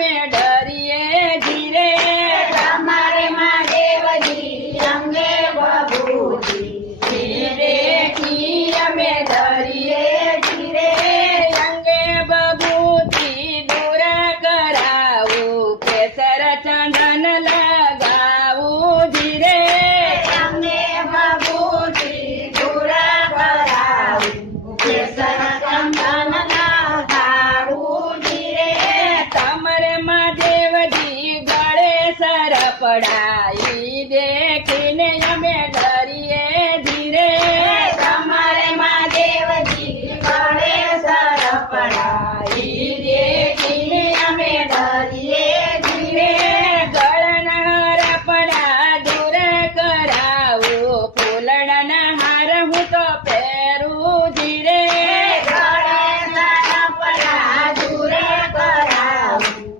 અમે ડરીએ ધીરે તમારે મહાદેવજી અંગે બબુજી ધીરે કી અમે ડરીએ ધીરે અંગે બબૂતી દૂર કરાવું કેસર ચંદન લગાવું ધીરે અંગે બબુજી દૂર કરાવું કેસર ચંદન લગાવું ધીરે તમારે મહાદેવજી ગળે સર પડાય